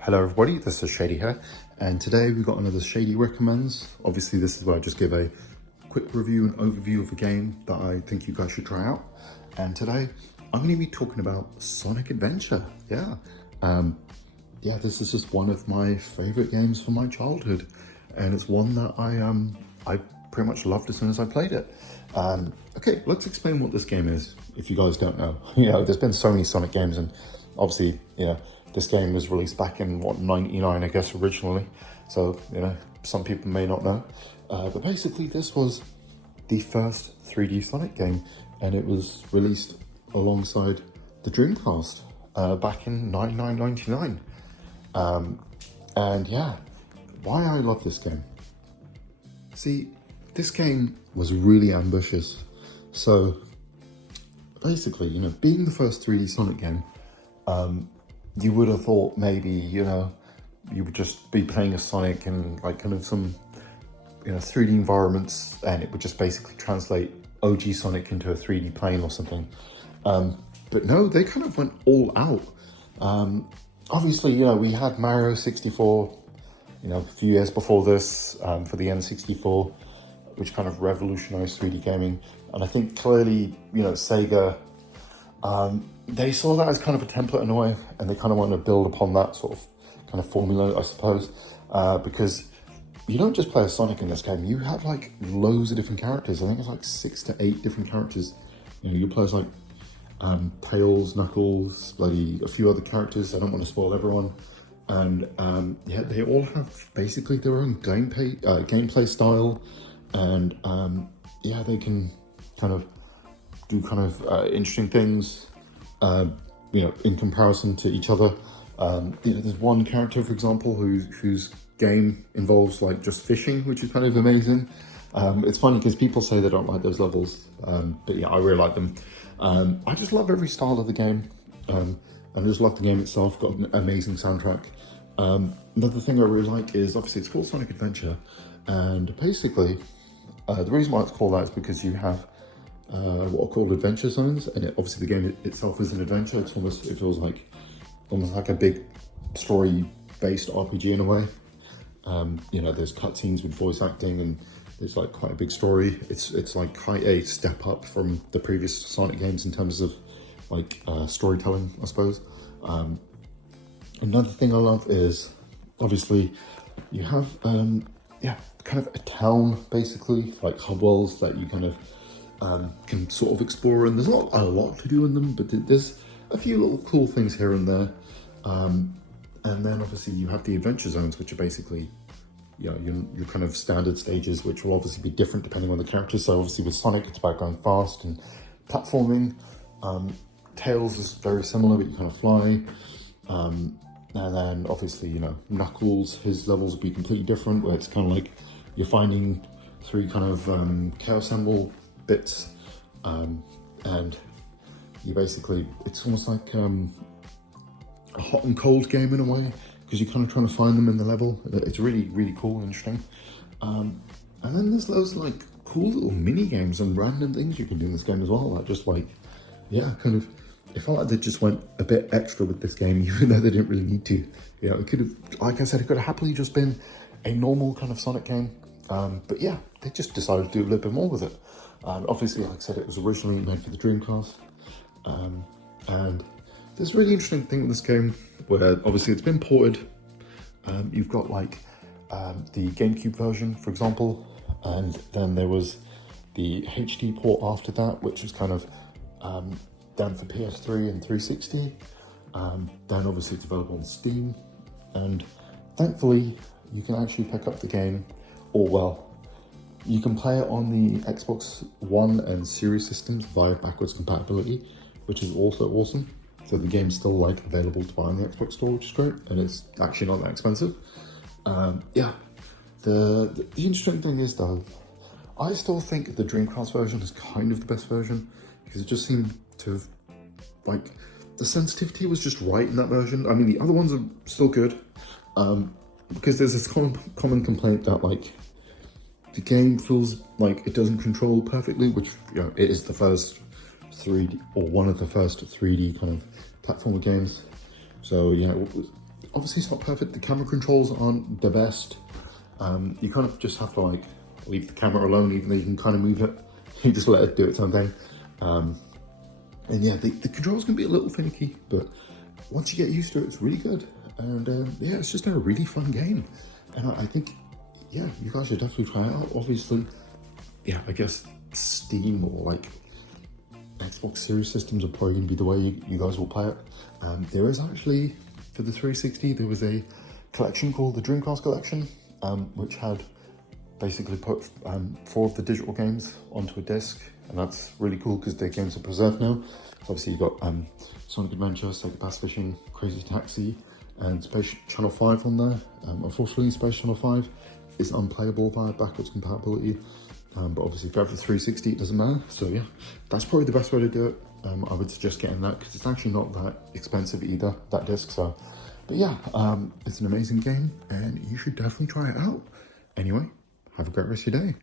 Hello everybody, this is Shady here, and today we've got another Shady Recommends. Obviously this is where I just give a quick review and overview of a game that I think you guys should try out. And today I'm going to be talking about Sonic Adventure. Yeah, this is just one of my favorite games from my childhood, and it's one that I pretty much loved as soon as I played it. Okay, let's explain what this game is, if you guys don't know. There's been so many Sonic games, and obviously, this game was released back in, what, 99, I guess, originally. So, some people may not know. But basically, this was the first 3D Sonic game, and it was released alongside the Dreamcast back in 1999. And yeah, why I love this game. See, this game was really ambitious. So basically, being the first 3D Sonic game, you would have thought maybe, you would just be playing a Sonic in like kind of some, 3D environments, and it would just basically translate OG Sonic into a 3D plane or something. But no, they kind of went all out. Obviously, we had Mario 64, a few years before this, for the N64, which kind of revolutionized 3D gaming. And I think clearly, Sega, they saw that as kind of a template in a way, and they kind of wanted to build upon that sort of kind of formula, I suppose, because you don't just play as Sonic in this game, you have like loads of different characters. I think it's like 6 to 8 different characters. You play as like Tails, Knuckles, a few other characters. I don't want to spoil everyone. And yeah, they all have basically their own gameplay style, and yeah, they can kind of do interesting things, in comparison to each other. There's one character, for example, whose game involves like just fishing, which is kind of amazing. It's funny because people say they don't like those levels, but yeah, I really like them. I just love every style of the game, and I just love the game itself. Got an amazing soundtrack. Another thing I really like is, obviously, it's called Sonic Adventure, and basically, the reason why it's called that is because you have what are called adventure zones, and obviously the game itself is an adventure. It feels like almost like a big story-based RPG in a way. There's cutscenes with voice acting, and there's like quite a big story. It's like quite a step up from the previous Sonic games in terms of like storytelling, I suppose. Another thing I love is, obviously, you have kind of a town, basically, like hub worlds that you kind of can sort of explore, and there's not a lot to do in them, but there's a few little cool things here and there. And then obviously you have the adventure zones, which are basically, your kind of standard stages, which will obviously be different depending on the character. So obviously with Sonic, it's about going fast and platforming. Tails is very similar, but you kind of fly. And then obviously, Knuckles, his levels will be completely different, where it's kind of like you're finding 3 kind of Chaos Emerald bits, and you basically, it's almost like a hot and cold game in a way, because you're kind of trying to find them in the level. It's really, really cool and interesting. And then there's those like cool little mini games and random things you can do in this game as well. That just like, yeah, kind of, it felt like they just went a bit extra with this game, even though they didn't really need to. It could have, like I said, it could have happily just been a normal kind of Sonic game. But yeah, they just decided to do a little bit more with it. Obviously, like I said, it was originally made for the Dreamcast. And there's a really interesting thing with this game, where obviously it's been ported. You've got like the GameCube version, for example, and then there was the HD port after that, which was kind of done for PS3 and 360. Then obviously it's available on Steam, and thankfully you can actually pick up the game, or well, you can play it on the Xbox One and Series systems via backwards compatibility, which is also awesome. So the game's still like available to buy on the Xbox store, which is great, and it's actually not that expensive. Yeah, the interesting thing is though, I still think the Dreamcast version is kind of the best version, because it just seemed to have, like, the sensitivity was just right in that version. I mean, the other ones are still good, because there's this common complaint that like the game feels like it doesn't control perfectly, which it is the first 3D, or one of the first 3D kind of platformer games. So obviously it's not perfect. The camera controls aren't the best. You kind of just have to like leave the camera alone, even though you can kind of move it. You just let it do its own thing. And yeah, the controls can be a little finicky, but once you get used to it, it's really good. And yeah, it's just a really fun game. And I think, yeah, you guys should definitely try it out. Obviously, yeah, I guess Steam or like Xbox Series systems are probably going to be the way you guys will play it. There is actually, for the 360, there was a collection called the Dreamcast Collection, which had basically put 4 of the digital games onto a disc, and that's really cool because their games are preserved now. Obviously you've got Sonic Adventure, Sega Bass Fishing, Crazy Taxi, and Space Channel 5 on there. Unfortunately, Space Channel 5 is unplayable via backwards compatibility, but obviously if you have the 360 it doesn't matter. So yeah, that's probably the best way to do it. I would suggest getting that because it's actually not that expensive either, that disc. So, but yeah, it's an amazing game and you should definitely try it out. Anyway, have a great rest of your day.